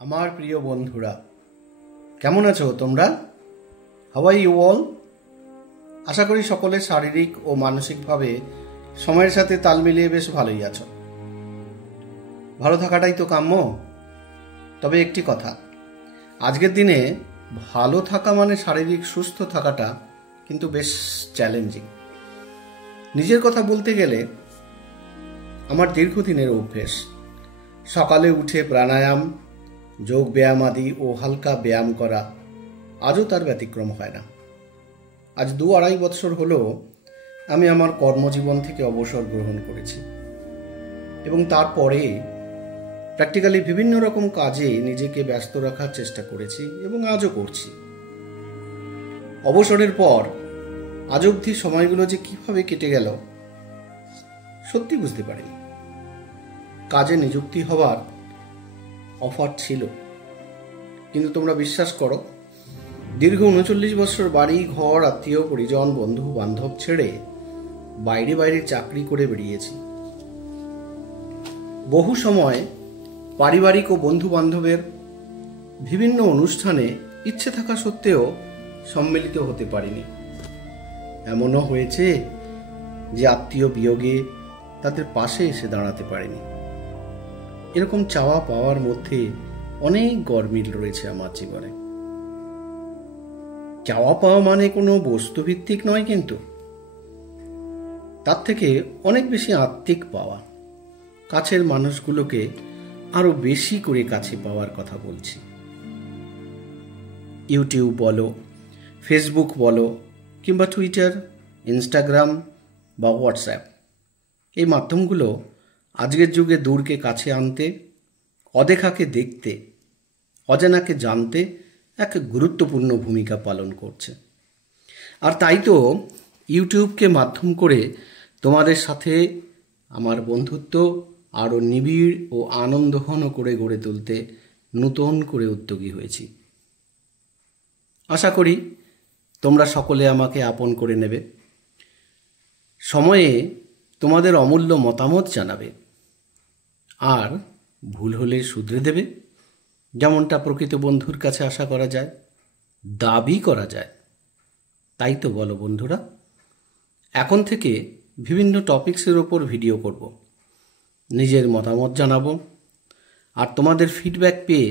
আমার প্রিয় বন্ধুরা, কেমন আছো তোমরা? How are you all? আশা করি সকলে শারীরিক ও মানসিকভাবে সময়ের সাথে তাল মিলিয়ে বেশ ভালোই আছো। ভালো থাকাটাই তো কাম্য। তবে একটি কথা, আজকের দিনে ভালো থাকা মানে শারীরিক সুস্থ থাকাটা কিন্তু বেশ চ্যালেঞ্জিং। নিজের কথা বলতে গেলে আমার দীর্ঘদিনের অভ্যেস, সকালে উঠে প্রাণায়াম, যোগ ব্যায়াম আদি ও হালকা ব্যায়াম করা আজও তার ব্যতিক্রম হয় না। আজ 2-2.5 বৎসর হলো আমি আমার কর্মজীবন থেকে অবসর গ্রহণ করেছি এবং তারপরে প্র্যাকটিক্যালি বিভিন্ন রকম কাজে নিজেকে ব্যস্ত রাখার চেষ্টা করেছি এবং আজও করছি। অবসরের পর আজ অবধি সময়গুলো যে কিভাবে কেটে গেল সত্যি বুঝতে পারিনি। কাজে নিযুক্তি হওয়ার অফার ছিল, কিন্তু তোমরা বিশ্বাস করো, দীর্ঘ 39 বছর বাড়ি ঘর, আত্মীয় পরিজন, বন্ধু বান্ধব ছেড়ে বাইরে চাকরি করে বেরিয়েছি। বহু সময় পারিবারিক ও বন্ধু বান্ধবের বিভিন্ন অনুষ্ঠানে ইচ্ছে থাকা সত্ত্বেও সম্মিলিত হতে পারিনি। এমনও হয়েছে যে আত্মীয় বিয়োগে তাদের পাশে এসে দাঁড়াতে পারিনি। এরকম চাওয়া পাওয়ার মধ্যে অনেক গরমিল রয়েছে আমার জীবনে। চাওয়া পাওয়া মানে কোনো বস্তুভিত্তিক নয়, কিন্তু তার থেকে অনেক বেশি আত্মিক পাওয়া। কাছের মানুষগুলোকে আরো বেশি করে কাছে পাওয়ার কথা বলছি। ইউটিউব বলো, ফেসবুক বলো, কিংবা টুইটার, ইনস্টাগ্রাম বা হোয়াটসঅ্যাপ, এই মাধ্যমগুলো আজকের যুগে দূরকে কাছে আনতে, অদেখাকে দেখতে, অজানাকে জানতে এক গুরুত্বপূর্ণ ভূমিকা পালন করছে। আর তাই তো ইউটিউবকে মাধ্যম করে তোমাদের সাথে আমার বন্ধুত্ব আরও নিবিড় ও আনন্দঘন করে গড়ে তুলতে নতুন করে উদ্যোগী হয়েছি। আশা করি তোমরা সকলে আমাকে আপন করে নেবে, সময়ে তোমাদের অমূল্য মতামত জানাবে, আর ভুল হলে শুধরে দেবে, যেমনটা প্রকৃত বন্ধুর কাছে আশা করা যায়, দাবি করা যায়। তাই তো বলো বন্ধুরা, এখন থেকে বিভিন্ন টপিকসের ওপর ভিডিও করব, নিজের মতামত জানাবো, আর তোমাদের ফিডব্যাক পেয়ে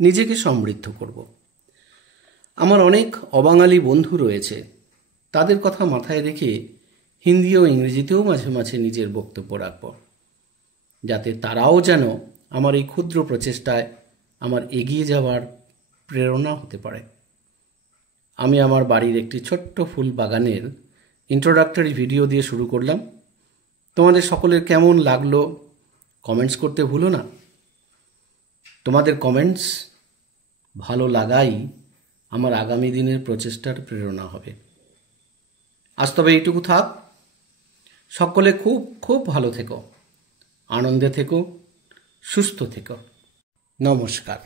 নিজেকে সমৃদ্ধ করব। আমার অনেক অবাঙালি বন্ধু রয়েছে, তাদের কথা মাথায় রেখে হিন্দি ও ইংরেজিতেও মাঝে মাঝে নিজের বক্তব্য রাখব, যাতে তারাও যেন আমার এই ক্ষুদ্র প্রচেষ্টায় আমার এগিয়ে যাওয়ার প্রেরণা হতে পারে। আমি আমার বাড়ির একটি ছোট্ট ফুল বাগানের ইন্ট্রোডাক্টরি ভিডিও দিয়ে শুরু করলাম। তোমাদের সকলের কেমন লাগলো কমেন্টস করতে ভুলো না। তোমাদের কমেন্টস ভালো লাগাই আমার আগামী দিনের প্রচেষ্টার প্রেরণা হবে। আজ তবে এইটুকু থাক। সকলে খুব খুব ভালো থেকো, আনন্দে থেকো, সুস্থ থেকো। নমস্কার।